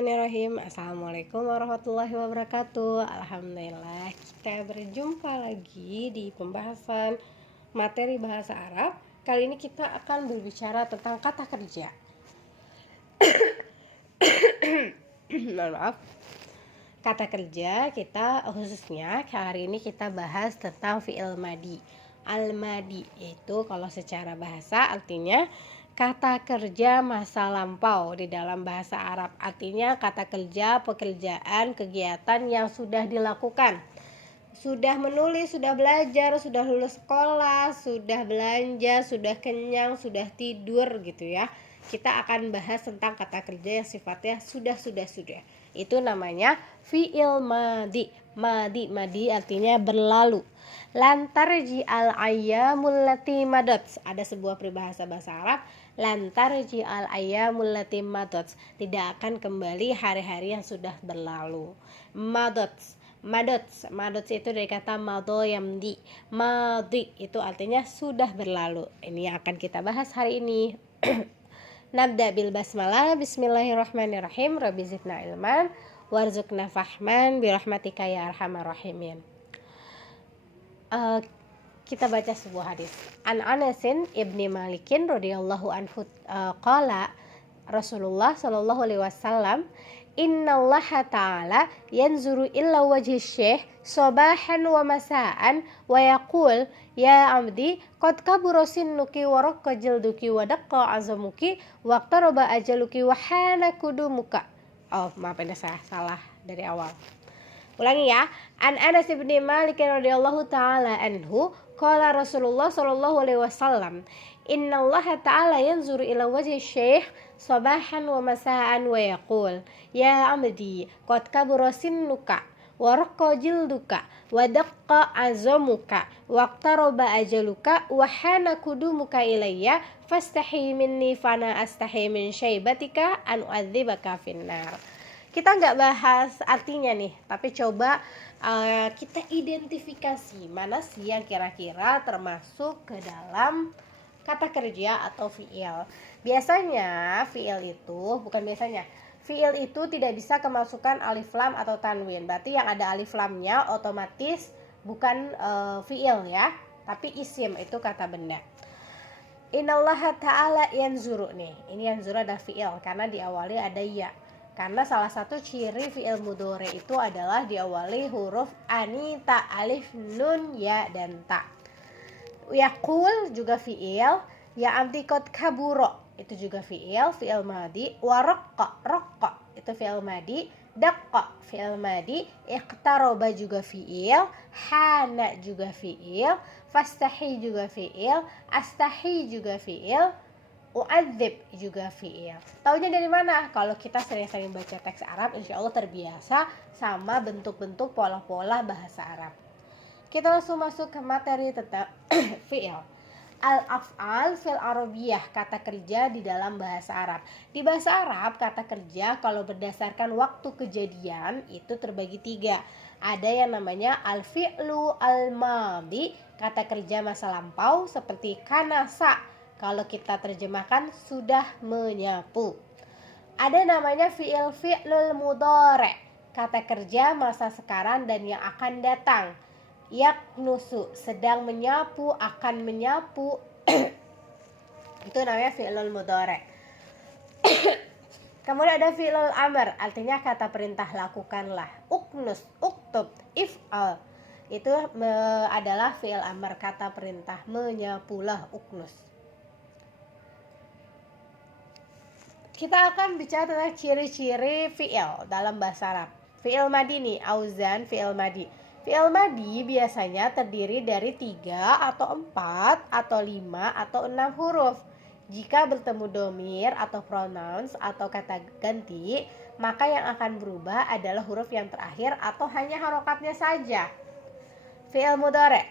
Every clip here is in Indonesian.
Bismillahirrahmanirrahim. Assalamualaikum warahmatullahi wabarakatuh. Alhamdulillah, kita berjumpa lagi di pembahasan materi bahasa Arab. Kali ini kita akan berbicara tentang kata kerja. Mohon maaf. Kata kerja kita khususnya hari ini kita bahas tentang fi'il madi. Al-madi itu kalau secara bahasa artinya kata kerja masa lampau di dalam bahasa Arab. Artinya kata kerja, pekerjaan, kegiatan yang sudah dilakukan. Sudah menulis, sudah belajar, sudah lulus sekolah, sudah belanja, sudah kenyang, sudah tidur gitu ya. Kita akan bahas tentang kata kerja yang sifatnya sudah. Itu namanya fi'il madi. Madi artinya berlalu. Lantarji al-ayyamul lati madat. Ada sebuah peribahasa bahasa Arab, lantarji al-ayyamul lati madat. Tidak akan kembali hari-hari yang sudah berlalu. Madat itu dari kata mado yamdi. Madi itu artinya sudah berlalu. Ini yang akan kita bahas hari ini. Nabda bil basmalah. Bismillahirrahmanirrahim. Rabbi zidna ilman warzuqna fahman birahmatika ya arhamar rahimin. Kita baca sebuah hadis. An Anasin ibni Malikin radhiyallahu anhu qala Rasulullah sallallahu alaihi wasallam, innallaha ta'ala yanzuru illa wajhi syekh sabahan wa masaan wa yaqul ya amdi qad kabura sinnuki wa raqqa jilduki wa daqqa azamuki wa qtaraba ajaluki wa hana kudumuka. Oh, maaf ini saya salah dari awal. Ulangi ya. An Anas bin Malik radhiyallahu taala anhu qala Rasulullah sallallahu alaihi wasallam, innallaha ta'ala yanzuru ila wajhi syekh sabahan wa masaan wa yaqul ya amdi qad kabura sinnuka wa raqqa jilduka wa daqqa azamuka wa qtaraba ajaluka wa hana kudumuka ilayya fastahi minni fana astahi min syaibatika an u'adzibaka finnar. Kita nggak bahas artinya nih, tapi coba kita identifikasi mana sih yang kira-kira termasuk ke dalam kata kerja atau fi'il. Biasanya fi'il itu tidak bisa kemasukan alif lam atau tanwin. Berarti yang ada alif lamnya otomatis bukan fi'il ya, tapi isim itu kata benda. Innallaha ta'ala yanzuru nih. Ini yanzuru adalah fi'il karena diawali ada ya. Karena salah satu ciri fi'il mudhari itu adalah diawali huruf anita, alif, nun, ya, dan ta. Yaqul juga fi'il, ya amdi qad kaburo itu juga fi'il madi, wa raqqa itu fi'il madi, daqqa fi'il madi, iqtaroba juga fi'il, hana juga fi'il, fastahi juga fi'il, astahi juga fi'il, u'adzib juga fi'il. Taunya dari mana? Kalau kita sering-sering baca teks Arab, insya Allah terbiasa sama bentuk-bentuk pola-pola bahasa Arab. Kita langsung masuk ke materi tentang fi'il. Al-af'al fil arabiyah, kata kerja di dalam bahasa Arab. Di bahasa Arab, kata kerja kalau berdasarkan waktu kejadian itu terbagi 3. Ada yang namanya al-fi'lu al-madi, kata kerja masa lampau seperti kanasa. Kalau kita terjemahkan sudah menyapu. Ada namanya fi'lul mudhari, kata kerja masa sekarang dan yang akan datang. Yaknusu, sedang menyapu, akan menyapu. Itu namanya fi'lul mudhari. Kemudian ada fi'lul amr, artinya kata perintah lakukanlah. Uknus, uktub, if'al. Itu adalah fi'il amr, kata perintah menyapulah, uknus. Kita akan bicara tentang ciri-ciri fi'il dalam bahasa Arab. Fi'il madi nih, auzan fi'il madi. Fi'il madi biasanya terdiri dari 3 atau 4 atau 5 atau 6 huruf. Jika bertemu domir atau pronouns atau kata ganti, maka yang akan berubah adalah huruf yang terakhir atau hanya harokatnya saja. Fi'il mudhari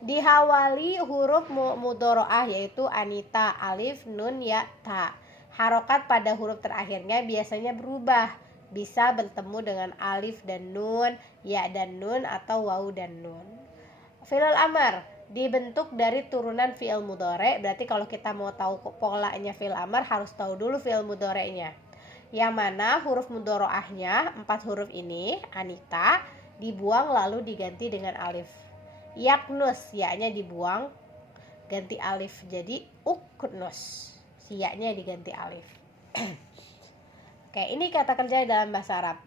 dihawali huruf mudhoro'ah yaitu anita, alif, nun, ya, ta. Harokat pada huruf terakhirnya biasanya berubah, bisa bertemu dengan alif dan nun, ya dan nun, atau waw dan nun. Fi'il amr dibentuk dari turunan fi'il mudhari, berarti kalau kita mau tahu polanya fi'il amr harus tahu dulu fi'il mudhari'nya. yang mana huruf mudhoro'ahnya 4 huruf ini, Anita, dibuang lalu diganti dengan alif. Yaknus, ya-nya dibuang, ganti alif jadi uknus, ya-nya diganti alif. Oke, ini kata kerja dalam bahasa Arab.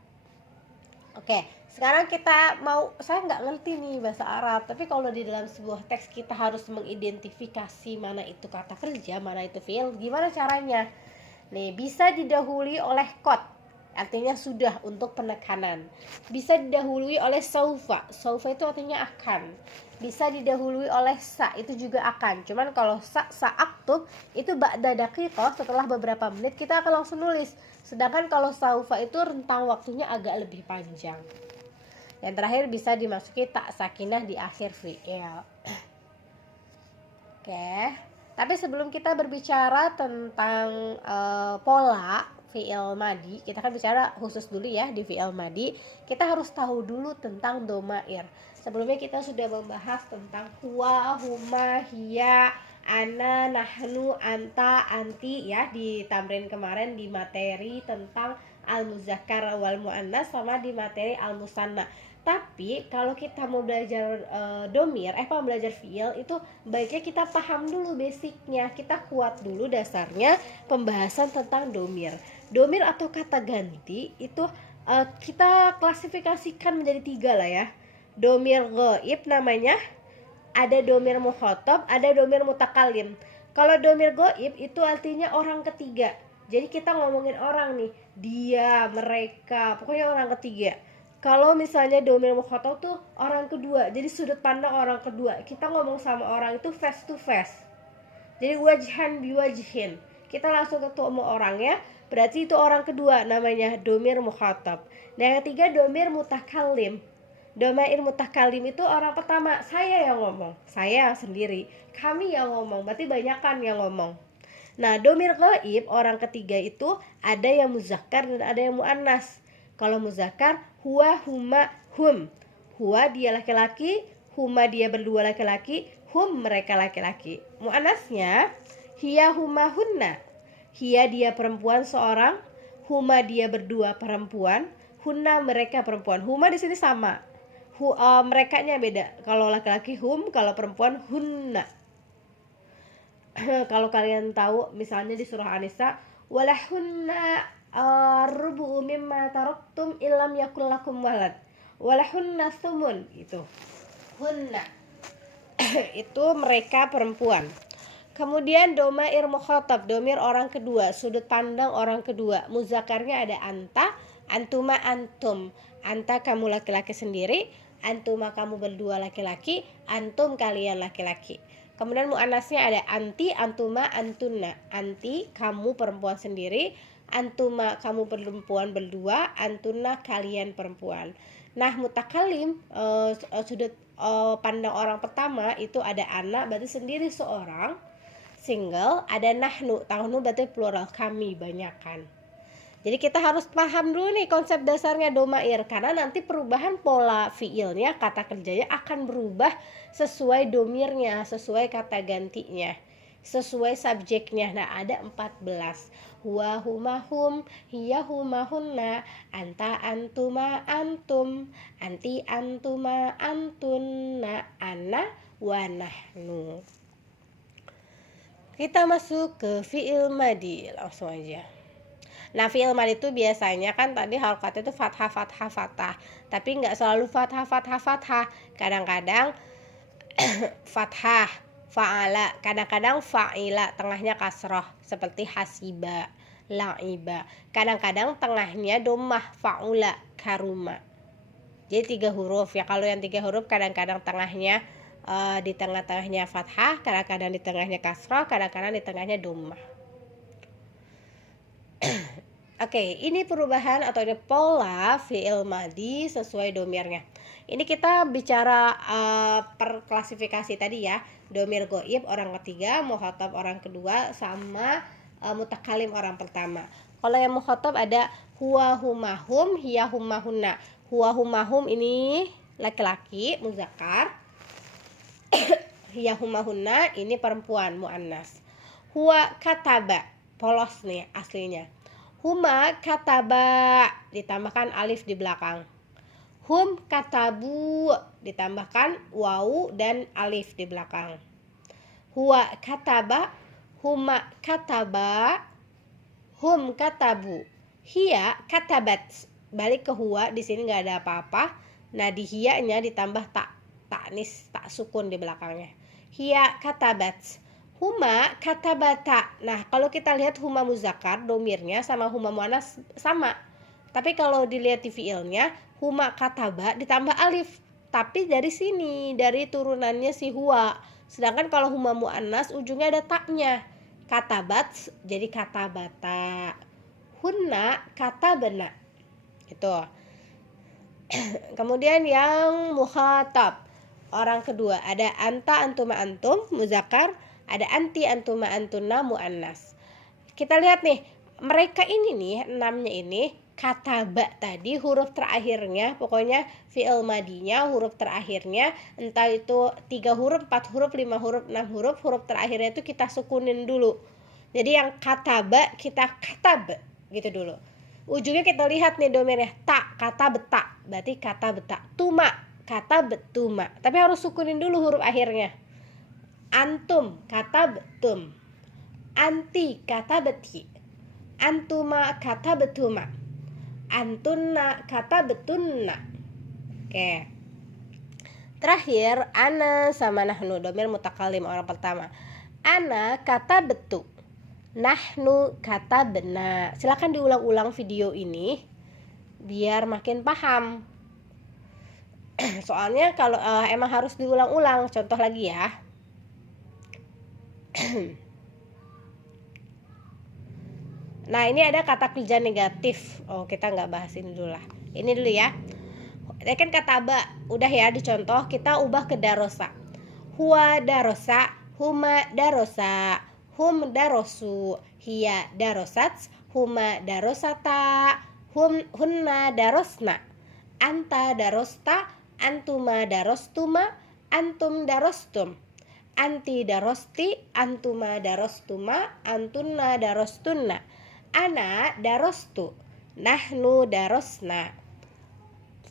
Oke, sekarang kita saya nggak ngerti nih bahasa Arab, tapi kalau di dalam sebuah teks kita harus mengidentifikasi mana itu kata kerja, mana itu fi'il, gimana caranya? Nih, bisa didahului oleh qad, artinya sudah untuk penekanan. Bisa didahului oleh saufa, saufa itu artinya akan. Bisa didahului oleh sa, itu juga akan. Cuman kalau sa'aktub itu ba'da daqiqah, setelah beberapa menit kita akan langsung nulis. Sedangkan kalau saufa itu rentang waktunya agak lebih panjang. Yang terakhir bisa dimasuki tak sakinah di akhir fi'il. Oke. Tapi sebelum kita berbicara tentang pola fi'il madi, kita kan bicara khusus dulu ya di fi'il madi. Kita harus tahu dulu tentang domair. Sebelumnya kita sudah membahas tentang huwa, huma, hiya, ana, nahnu, anta, anti ya di tamrin kemarin di materi tentang al-muzakkar wal muannas sama di materi al-musanna. Tapi kalau kita mau belajar domir, mau belajar fiil itu baiknya kita paham dulu basicnya, kita kuat dulu dasarnya pembahasan tentang domir. Domir atau kata ganti itu kita klasifikasikan menjadi 3 lah ya. Domir ghaib namanya, ada domir mukhatab, ada domir mutakalim. Kalau domir ghaib itu artinya orang ketiga. Jadi kita ngomongin orang nih, dia, mereka, pokoknya orang ketiga. Kalau misalnya domir mukhatab tuh orang kedua, jadi sudut pandang orang kedua. Kita ngomong sama orang itu face to face. Jadi wajhan biwajhin. Kita langsung ketemu orangnya, berarti itu orang kedua namanya domir mukhatab. Nah, yang ketiga domir mutakalim. Domir mutakalim itu orang pertama, saya yang ngomong, saya sendiri, kami yang ngomong, berarti banyakan yang ngomong. Nah, domir ghaib orang ketiga itu ada yang muzakkar dan ada yang muannas. Kalau muzakkar, huwa, huma, hum. Huwa dia laki-laki, huma dia berdua laki-laki, hum mereka laki-laki. Muannasnya, hiya, huma, hunna. Hiya dia perempuan seorang, huma dia berdua perempuan, hunna mereka perempuan. Huma di sini sama. Merekanya beda. Kalau laki-laki hum, kalau perempuan hunna. Kalau kalian tahu misalnya di surah An-Nisa, walahunna rubu'u mimma taraktum illam yakul lakum walad walahunna sumun, itu hunna itu mereka perempuan. Kemudian domair mukhatab, domir orang kedua, sudut pandang orang kedua. Muzakarnya ada anta, antuma, antum. Anta kamu laki-laki sendiri, antuma kamu berdua laki-laki, antum kalian laki-laki. Kemudian muannasnya ada anti, antuma, antunna. Anti kamu perempuan sendiri, antuma kamu perempuan berdua, antunna kalian perempuan. Nah, mutakalim sudut pandang orang pertama itu ada anak berarti sendiri seorang, single, ada nahnu, nahnu berarti plural, kami banyakan. Jadi kita harus paham dulu nih konsep dasarnya domair, karena nanti perubahan pola fiilnya, kata kerjanya akan berubah sesuai domirnya, sesuai kata gantinya, sesuai subjeknya. Nah, ada 14. Huwa, huma, hum, hiya, huma, hunna, anta, antuma, antum, anti, antuma, antunna, ana, wa nahnu. Kita masuk ke fiil madi, langsung aja. Nah, fi'il madi itu biasanya kan tadi harokatnya itu fathah, fathah, fathah. Tapi nggak selalu fathah, fathah, fathah. Kadang-kadang fathah, fa'ala. Kadang-kadang fa'ila, tengahnya kasroh. Seperti hasiba, la'iba. Kadang-kadang tengahnya domah, fa'ula, karuma. Jadi 3 huruf ya. Kalau yang 3 huruf kadang-kadang tengahnya di tengah-tengahnya fathah, kadang-kadang di tengahnya kasroh, kadang-kadang di tengahnya domah. Oke, ini perubahan atau ini pola fi'il madi sesuai domirnya. Ini kita bicara per klasifikasi tadi ya. Domir ghaib orang ketiga, mukhatab orang kedua, sama mutakalim orang pertama. Kalau yang mukhatab ada huwa, huma, hum, hiya, huma, hunna. Huwa, huma, hum ini laki-laki muzakkar. Hiya, huma, hunna ini perempuan muannas. Huwa kataba, polos nih aslinya. Huma kataba, ditambahkan alif di belakang. Hum katabu, ditambahkan wawu dan alif di belakang. Huwa kataba, huma kataba, hum katabu. Hiya katabat, balik ke huwa, di sini nggak ada apa-apa. Nah di hiya-nya ditambah taknis, tak sukun di belakangnya. Hiya katabat. Huma katabata. Nah kalau kita lihat huma muzakkar domirnya sama huma muannas sama. Tapi kalau dilihat di fiilnya, huma kataba ditambah alif. Tapi dari sini, dari turunannya si huwa. Sedangkan kalau huma muannas ujungnya ada taknya. Katabat jadi katabata. Hunna katabana. Gitu. Kemudian yang mukhatab. Orang kedua ada anta, antuma, antum, muzakkar. Ada anti, antuma, antunna, muannas. Kita lihat nih, mereka ini nih, 6-nya ini kataba tadi huruf terakhirnya, pokoknya fi'il madinya huruf terakhirnya, entah itu 3 huruf, 4 huruf, 5 huruf, 6 huruf, huruf terakhirnya itu kita sukunin dulu. Jadi yang kataba kita katab gitu dulu. Ujungnya kita lihat nih domirnya tak, kata beta, berarti kata beta. Tuma, kata betuma, tapi harus sukunin dulu huruf akhirnya. Antum, kata betum. Anti, kata beti. Antuma, kata betuma. Antunna, kata betunna. Oke. Terakhir, ana sama nahnu, domir mutakalim orang pertama. Ana kata betu, nahnu kata bena. Silakan diulang-ulang video ini biar makin paham. Soalnya kalau emang harus diulang-ulang. Contoh lagi ya. Nah ini ada kata kerja negatif. Oh kita nggak bahas ini dulu lah. Ini dulu ya. Ini kan kata ba. Udah ya dicontoh. Kita ubah ke darosa. Huwa darosa, huma darosa, hum darosu, hiya darosat, huma darosata, hunna darosna, anta darosta, antuma darostuma, antum darostum, anti darosti, antuma darostuma, antunna darostunna, ana darostu, nahnu darosna.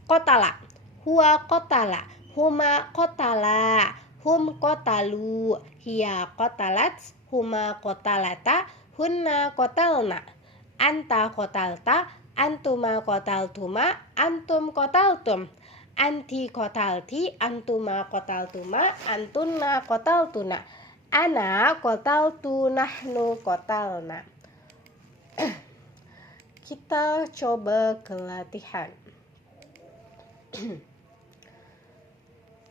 Kotala, huwa kotala, huma kotala, hum kotalu, hiya kotalat, huma kotalata, hunna kotalna, anta kotalta, antuma kotaltuma, antum kotaltum, anti kotalti, antuma kotaltuma, antunna kotaltuna, ana kotaltu, nahnu kotalna. Kita coba ke latihan.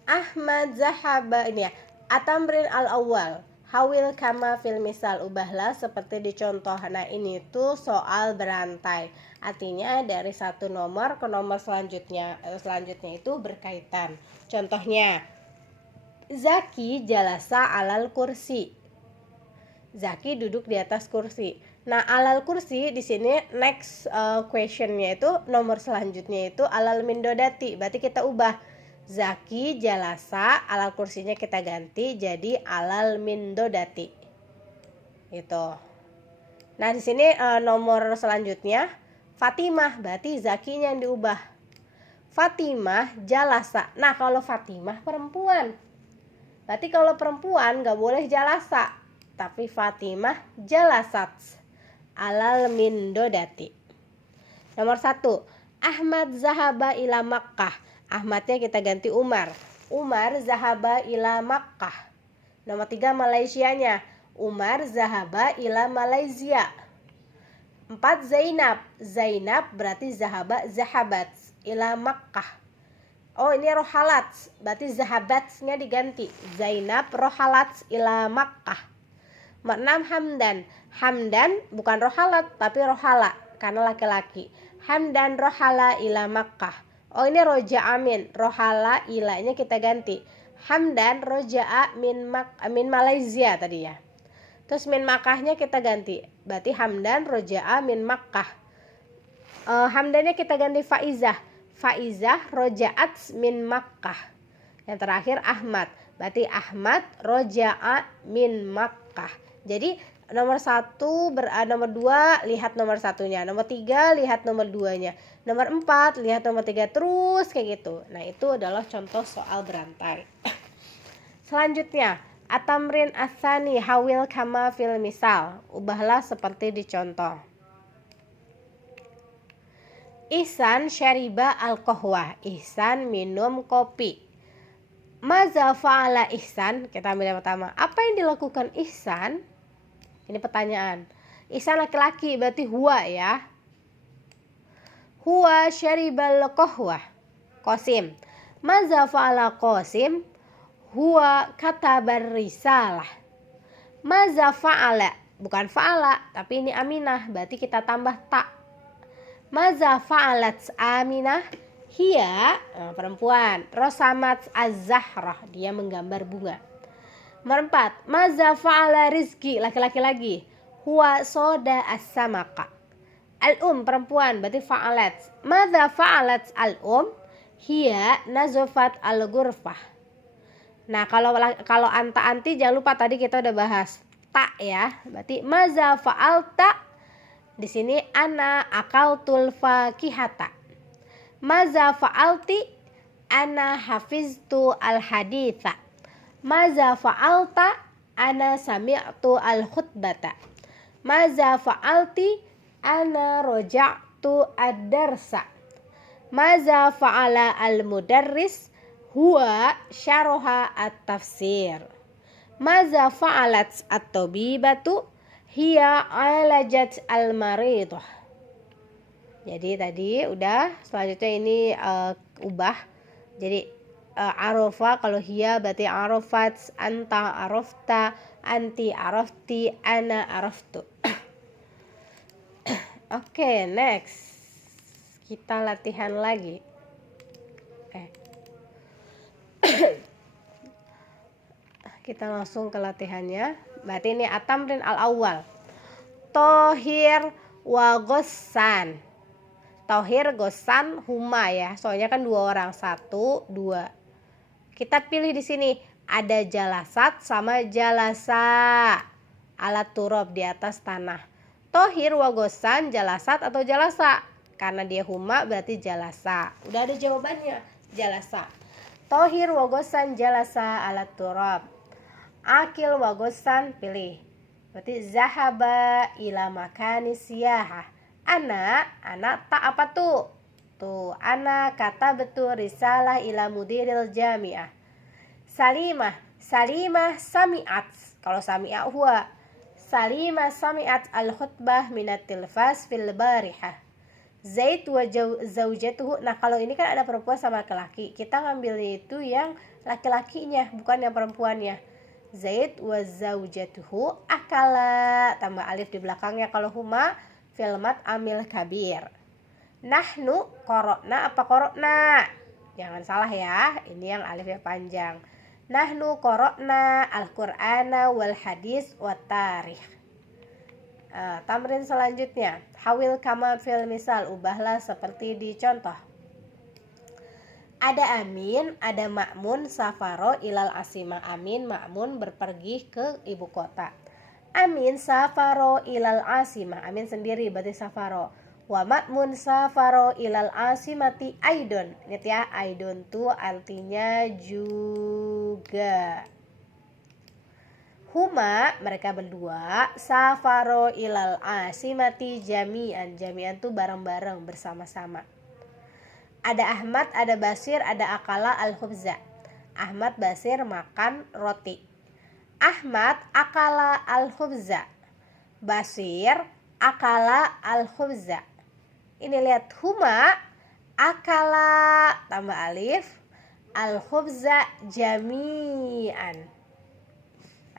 Ahmad zahaba, ini ya. Atamrin al-awwal. Hawil kama fil misal, ubahlah seperti di contoh. Nah ini tuh soal berantai. Artinya dari satu nomor ke nomor selanjutnya itu berkaitan. Contohnya, Zaki jalasa alal kursi. Zaki duduk di atas kursi. Nah alal kursi di sini next questionnya itu nomor selanjutnya itu alal mindodati. Berarti kita ubah. Zaki jalasa, alal kursinya kita ganti jadi alal mindodati. Gitu. Nah di sini nomor selanjutnya Fatimah, berarti Zakinya yang diubah. Fatimah jalasa. Nah kalau Fatimah perempuan, berarti kalau perempuan nggak boleh jalasa, tapi Fatimah jalasat alal mindodati. Nomor 1, Ahmad zahaba ila Makkah. Ahmadnya kita ganti Umar. Umar zahaba ila Makkah. Nomor 3, Malaysianya. Umar zahaba ila Malaysia. 4, Zainab. Zainab berarti zahabat ila Makkah. Oh ini rohalat, berarti zahabatnya diganti. Zainab rohalat ila Makkah. Nomor 6, Hamdan. Hamdan bukan rohalat tapi rohala karena laki-laki. Hamdan rohala ila Makkah. Oh ini roja amin, rohala ilanya kita ganti. Hamdan roja'a min Malaysia tadi ya. Terus min Makkahnya kita ganti. Berarti Hamdan roja'a min Makkah. Hamdannya kita ganti Faizah. Faizah roja'at min Makkah. Yang terakhir Ahmad. Berarti Ahmad roja'a min Makkah. Jadi nomor 2 lihat nomor 1-nya, nomor 3 lihat nomor 2-nya, nomor 4 lihat nomor 3, terus kayak gitu. Nah, itu adalah contoh soal berantai. Selanjutnya, atamrin asani hawil kama fil misal, ubahlah seperti di contoh. Ihsan syariba al-qahwah, Ihsan minum kopi. Maza fa'ala Ihsan, kita ambil yang pertama. Apa yang dilakukan Ihsan? Ini pertanyaan. Ihsan laki-laki, berarti huwa ya. Huwa syaribal qahwah. Qasim. Maza fa'ala Qasim? Huwa katabar risalah. Maza fa'ala, bukan fa'ala, tapi ini Aminah, berarti kita tambah ta. Maza fa'alat Aminah? Hiya, perempuan. Rosamat az-zahrah, dia menggambar bunga. Nomor 4, maza fa'ala Rizki, laki-laki lagi. Huwa soda as-samaka. Al-um, perempuan, berarti fa'alat. Maza fa'alat al-um? Hiya nazofat al-ghurfah. Nah, kalau anta-anti jangan lupa tadi kita udah bahas ta ya. Berarti maza fa'alta? Di sini ana akaltul fakihata. Maza fa'alti? Ana hafiztu al-haditha. Maza fa'alta? Ana sami'tu al-khutbata. Maza fa'alti? Ana roja'tu ad-darsa. Maza fa'ala al-mudarris? Huwa syaroha at-tafsir. Maza fa'alat at-tabibatu? Hiya alajat al-maridah. Jadi tadi udah, selanjutnya ini ubah. Jadi arofa, kalau hiya berarti arafat, anta arafta, anti arafti, ana araftu. Oke, next. Kita latihan lagi. Kita langsung ke latihannya. Berarti ini atamrin al-awwal. Tohir wa ghossan. Tohir, ghossan, huma ya. Soalnya kan 2 orang, 1, 2. Kita pilih di sini ada jalasat sama jalasa. Alat turab di atas tanah. Tohir wa ghossan, jalasat atau jalasa? Karena dia huma berarti jalasa. Udah ada jawabannya, jalasa. Tohir wa ghossan, jalasa alat turab. Akil wa ghossan, pilih. Berarti zahaba ila makani siyahah. Anak tak apa tuh? Tuh, anak kata betul risalah ila mudiril jami'ah. Salimah sami'at. Kalau sami'ah huwa. Salimah sami'at al-khutbah minat tilfas fil barihah. Zaid wa zaujatuhu. Nah, kalau ini kan ada perempuan sama laki-laki. Kita ngambilnya itu yang laki-lakinya, bukan yang perempuannya. Zaid wa zaujatuhu akala, tambah alif di belakangnya. Kalau huma filmat amil kabir. Nahnu korokna apa korokna? Jangan salah ya, ini yang alifnya panjang. Nahnu korokna al-Qur'ana wal hadis wa tarikh. Tamrin selanjutnya, hawil kama fil misal, ubahlah seperti di contoh. Ada Amin, ada Ma'mun, safaro ilal asimah. Amin, Ma'mun berpergi ke ibu kota. Amin safaro ilal asimah. Amin sendiri berarti safaro. Wa Ma'mun safaro ilal asimati aidon. Ingat ya, aidon tuh artinya juga. Huma, mereka berdua, safaro ilal asimati jami'an. Jami'an tuh bareng-bareng, bersama-sama. Ada Ahmad, ada Basir, ada akala al-khubza. Ahmad, Basir makan roti. Ahmad akala al-khubza. Basir akala al-khubza. Ini lihat, huma akala tambah alif, al-khubza jami'an.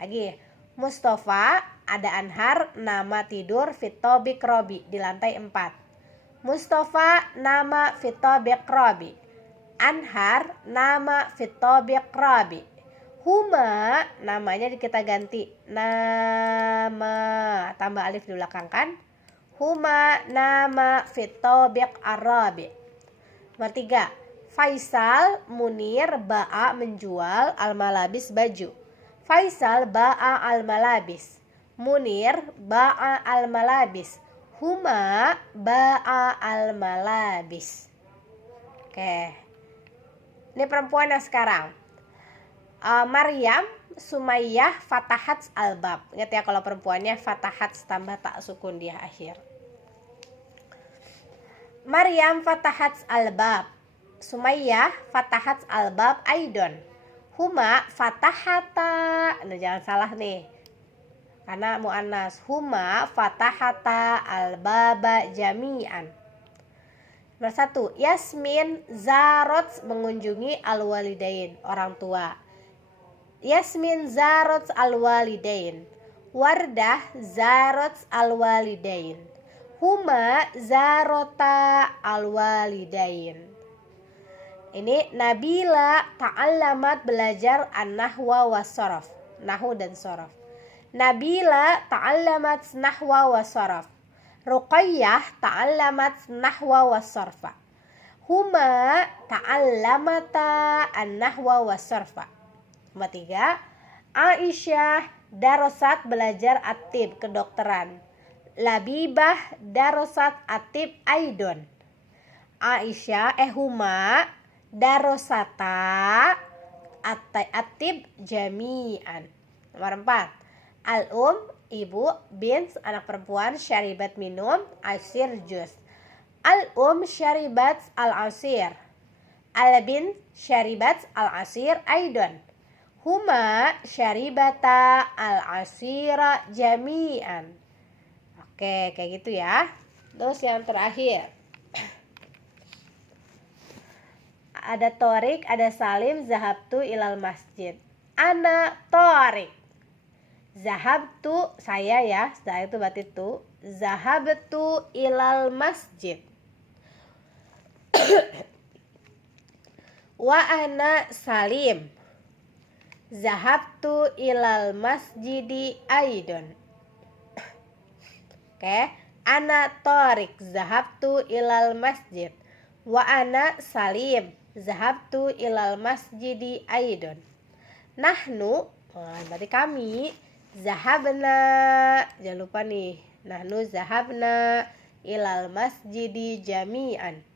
Lagi, Mustafa, ada Anhar, nama tidur, fitobik robi, di lantai 4. Mustafa nama fitobiq rabi. Anhar nama fitobiq rabi. Huma namanya kita ganti nama, tambah alif di belakang kan. Huma nama fitobiq arabi. Nomor 3, Faisal Munir ba'a menjual al-malabis baju. Faisal ba'a al-malabis. Munir ba'a al-malabis. Huma ba'a al-malabis. Oke. Ini perempuan yang sekarang. Maryam, Sumayyah, fatahat al-bab. Ingat ya kalau perempuannya fatahat tambah tak sukun di akhir. Maryam fatahat al-bab. Sumayyah fatahat al-bab aidon. Huma fatahata. Nah, jangan salah nih. Karena mu'annas. Huma fatahata al-baba jami'an. Nomor 1, Yasmin zarot mengunjungi al-walidain, orang tua. Yasmin zarot al-walidain. Wardah zarot al-walidain. Huma zarota al-walidain. Ini Nabila ta'allamat belajar an-nahwa wa sharaf. Nahu dan sharaf. Nabila ta'allamat nahwa wa sharaf. Ruqayyah ta'allamat nahwa wa sarfa. Huma ta'allamata an-nahwa wa sarfa. Nomor 3, Aisyah darosat belajar atib, kedokteran. Labibah darosat atib aidon. Aisyah huma darosata atib jami'an. Nomor 4, Al-um, ibu, bint, anak perempuan, syaribat minum, asir jus. Al-um syaribat al-asir. Al-bint syaribat al-asir aidon. Huma syaribata al-asira jami'an. Oke, kayak gitu ya. Terus yang terakhir. Ada Torik, ada Salim, zahabtu ilal masjid. Ana Torik. Zahabtu, saya ya, saya itu berarti itu. Zahabtu ilal masjid. Wa ana Salim. Zahabtu ilal masjidi aidon. Oke, ana Torik, zahabtu ilal masjid. Wa ana Salim, zahabtu ilal masjidi aidon. Nahnu, berarti kami. Zahabna, jangan lupa nih. Nahnu zahabna ilal masjidi jami'an.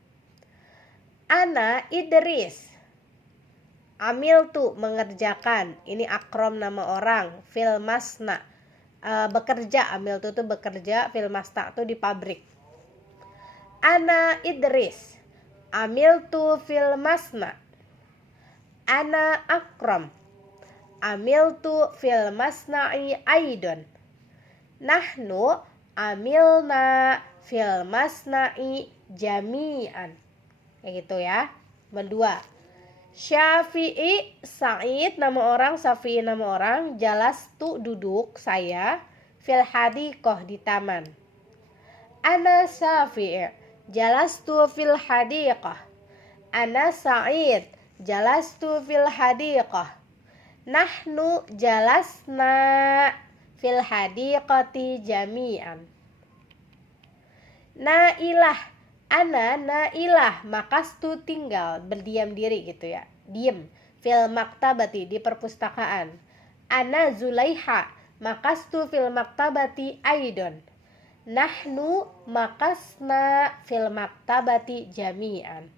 Ana Idris. Amil tu mengerjakan. Ini akrom nama orang. Fil masna, bekerja. Amil tu bekerja. Fil masna tu di pabrik. Ana Idris. Amil tu fil masna. Ana akrom. Amiltu fil masna'i aidon. Nahnu amilna fil masna'i jami'an. Kayak gitu ya. Kedua, Syafi'i Sa'id nama orang, Syafi'i nama orang, jalastu duduk saya, fil hadiqah di taman. Ana Syafi'i jalastu fil hadiqah. Ana Sa'id jalastu fil hadiqah. Nahnu jalasna fil hadiqati jami'an. Nailah, ana nailah, makastu tinggal, berdiam diri gitu ya, diem. Fil maktabati, di perpustakaan. Ana Zulaiha, makastu fil maktabati aidon. Nahnu makasna fil maktabati jami'an.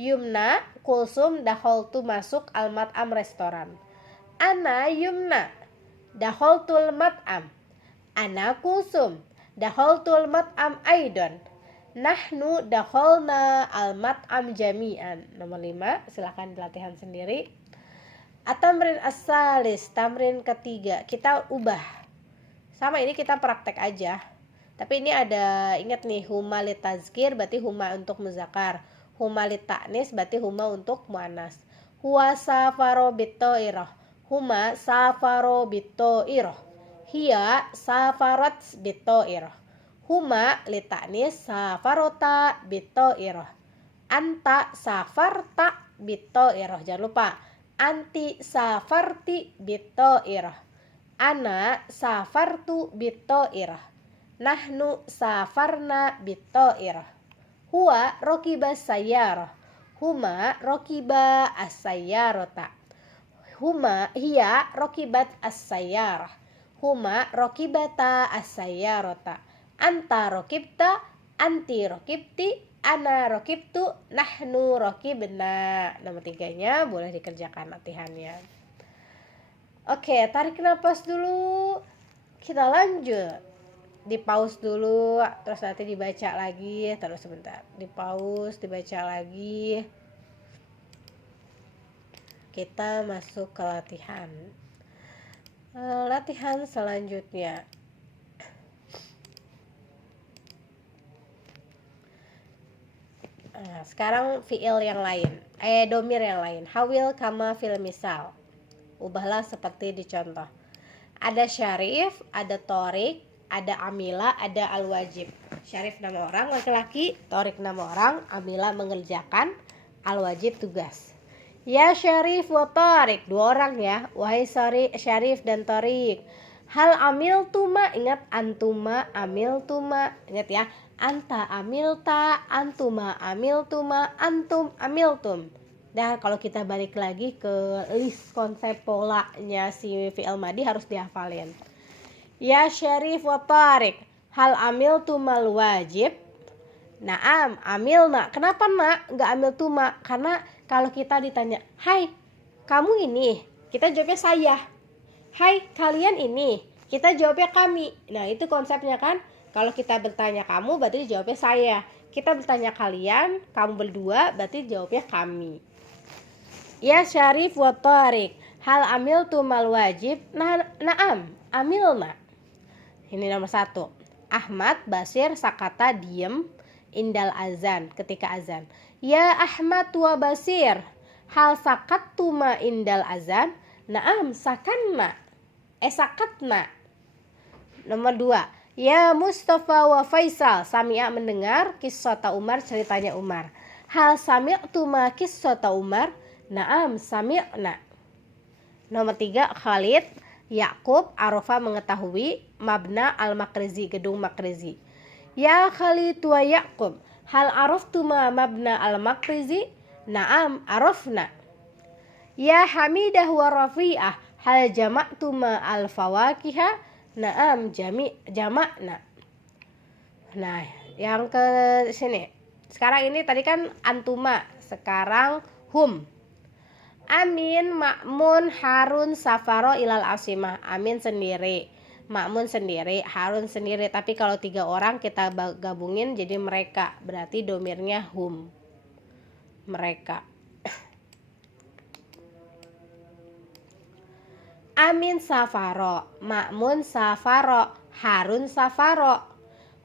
Yumna, Kulsum, dakhaltu masuk al-mat'am restoran. Ana Yumna, dakhaltul mat'am. Ana Kulsum, dakhaltul mat'am aidon. Nahnu dakhalna al-mat'am jami'an. Nomor 5, silakan latihan sendiri. At-tamrin as-salis, tamrin ketiga. Kita ubah. Sama ini kita praktek aja. Tapi ini ada, ingat nih, huma litazkir berarti huma untuk muzakkar. Huma litaknis berarti huma untuk muannas. Huwa safaro bitoiroh. Huma safaro bitoiroh. Hiya safarat bitoiroh. Huma litaknis safarota bitoiroh. Anta safarta bitoiroh. Jangan lupa. Anti safarti bitoiroh. Ana safartu bitoiroh. Nahnu safarna bitoiroh. Huwa rokiba sayyarah. Huma rokiba as-sayyarata. Huma hiya rokibat as-sayyarah. huma rokibata as-sayyarata, anta rokibta, anti rokibti, ana rokibtu, nahnu rokibna. Nomor 3-nya boleh dikerjakan latihannya. Oke, tarik napas dulu. Kita lanjut. Di pause dulu, terus nanti dibaca lagi. Terus sebentar, di pause, dibaca lagi. Kita masuk ke latihan. Latihan selanjutnya. Sekarang fiil yang lain, domir yang lain. Hawil kama fil misal. Ubahlah seperti di contoh. Ada Syarif, ada Torik, ada Amila, ada Al-Wajib. Syarif nama orang laki-laki, Torik nama orang, Amila mengerjakan, Al-Wajib tugas. Ya Syarif wa Torik, 2 orang ya. Wahai Syarif dan Torik. Hal amil tuma, ingat antuma amil tuma, ingat ya. Anta amilta, antuma amiltuma, antum amiltum. Nah, kalau kita balik lagi ke list konsep polanya si fi'il madi harus dihafalin. Ya Syarif wa Tarik, hal amiltumal wajib? Naam, amilna. Kenapa nak nggak amil tuma? Karena kalau kita ditanya, hai kamu ini, kita jawabnya saya. Hai kalian ini, kita jawabnya kami. Nah itu konsepnya kan. Kalau kita bertanya kamu berarti jawabnya saya. Kita bertanya kalian, kamu berdua berarti jawabnya kami. Ya Syarif wa Tarik, hal amiltumal wajib? Naam, amilna. Ini nomor 1. Ahmad, Basir, Sakata, diem, indal azan, ketika azan. Ya Ahmad wa Basir, hal sakattuma indal azan? Naam, sakanna. Sakatna. Nomor 2. Ya Mustafa wa Faisal, Sami'a mendengar, kisota Umar, ceritanya Umar. Hal sami'tuma kisota Umar? Naam, sami'na. Nomor 3. Khalid, Yakub, Arafa mengetahui, mabna al-Makrizi, gedung Makrizi. Ya Khalid wa Yakub, hal araftuma mabna al-Makrizi? Naam, arafna. Ya Hamidah wa Rafi'ah, hal jama'tuma al-fawakiha? Naam, jama'na. Nah, yang ke sini. Sekarang ini tadi kan antuma, sekarang hum. Amin, Ma'mun, Harun, Safaro ilal asimah. Amin sendiri, Ma'mun sendiri, Harun sendiri. Tapi kalau 3 orang kita gabungin jadi mereka. Berarti domirnya hum, mereka. Amin Safaro, Ma'mun Safaro, Harun Safaro.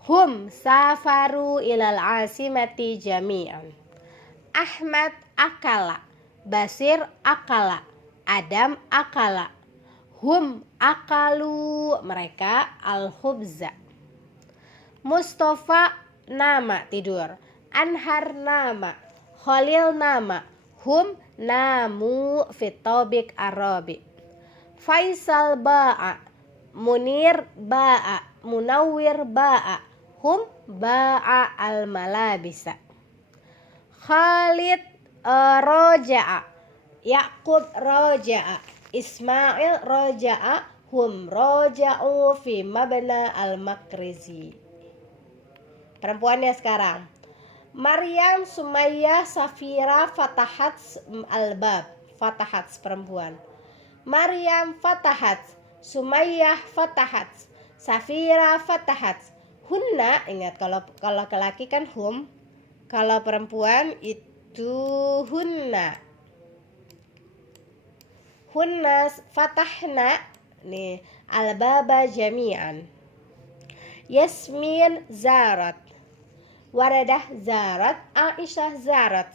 Hum safaru ilal asimati jami'an. Ahmad akala, Basir akala, Adam akala. Hum akalu, mereka al-khubza. Mustafa nama, tidur. Anhar nama, Khalil nama. Hum namu fitobik arabi. Faisal ba'a, Munir ba'a, Munawwir ba'a. Hum ba'a al-malabisa. Khalid roja'a, Yakub roja'a, Ismail roja'a. Hum roja'u fi mabna al-Makrizi. Perempuannya sekarang. Maryam, Sumayyah, Safira, Fatahat al-bab. Fatahat perempuan. Maryam fatahat, Sumayyah fatahat, Safira fatahat. Hunna, ingat kalau laki-laki kan hum, kalau perempuan itu hunna. Hunna fatahna, nih al-baba jami'an. Yasmin zarat, Waradah zarat, Aisyah zarat.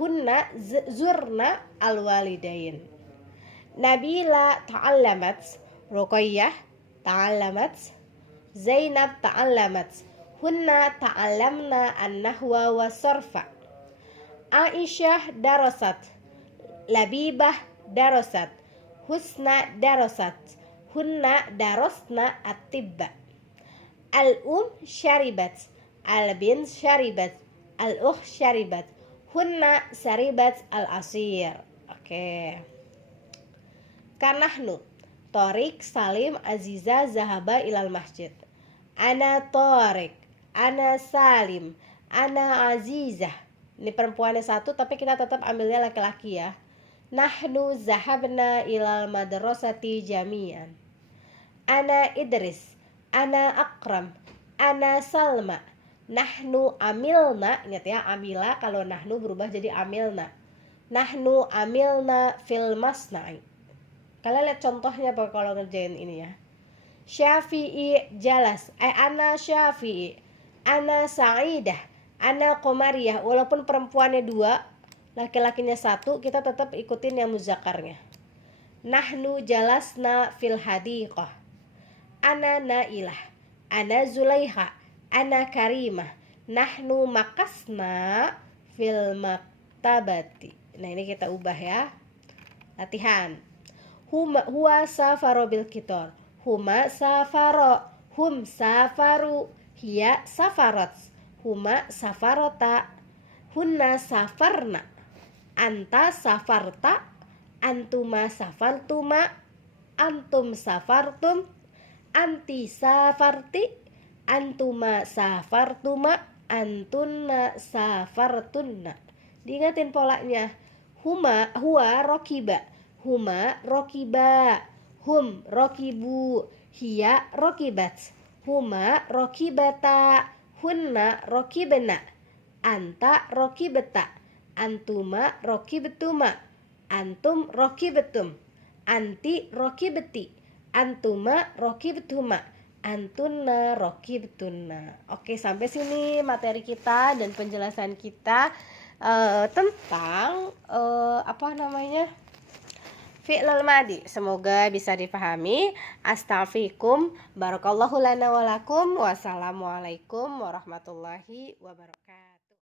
Hunna zurna al-walidain. Nabila ta'allamat, Ruqayyah ta'allamat, Zainab ta'allamat. Hunna ta'allamna an-nahwa wa sarfa. Aisyah darasat, Labibah darasat, Husna darasat. Hunna darasna at-tibba. Al-um syaribat, Al-bin syaribat, Al-ukh syaribat. Hunna syaribat al-asir. Oke. Kanahnu, Torik, Salim, Aziza, Zahaba ilal masjid. Ana Torik, ana Salim, ana Azizah. Ini perempuannya satu tapi kita tetap ambilnya laki-laki ya. Nahnu zahabna ilal madrasati jami'an. Ana Idris, ana Akram, ana Salma. Nahnu amilna, ingat ya, amila kalau nahnu berubah jadi amilna. Nahnu amilna fil masna'i. Kalian lihat contohnya apa kalau ngerjain ini ya. Syafi'i jalas, ana Syafi'i, ana Sa'idah, ana Qomariyah. Walaupun perempuannya dua, laki-lakinya satu, kita tetap ikutin yang muzakarnya. Nahnu jalasna fil hadiqah. Ana Nailah, ana Zulaiha, ana Karimah. Nahnu makasna fil maktabati. Nah ini kita ubah ya. Latihan. Huwa safaro bil kitor. Huma safaro. Hum safaru. Hiya safarat. Huma safarota. Hunna safarna. Anta safarta. Antuma safartuma. Antum safartum. Anti safarti. Antuma safartuma. Antunna safartunna. Diingatin polanya. Huwa rokiba. Huma rokiba. Hum rokibu. Hiya rokibat. Huma rokibata. Hunna rokibena. Anta rokibeta. Antuma rokibetuma. Antum rokibetum. Anti rokibeti. Antuma rokibetuma. Antunna rokibetuna. Oke, sampai sini materi kita dan penjelasan kita tentang fi'lul madi. Semoga bisa dipahami. Astaghfirukum. Barakallahu lana walakum. Wassalamualaikum warahmatullahi wabarakatuh.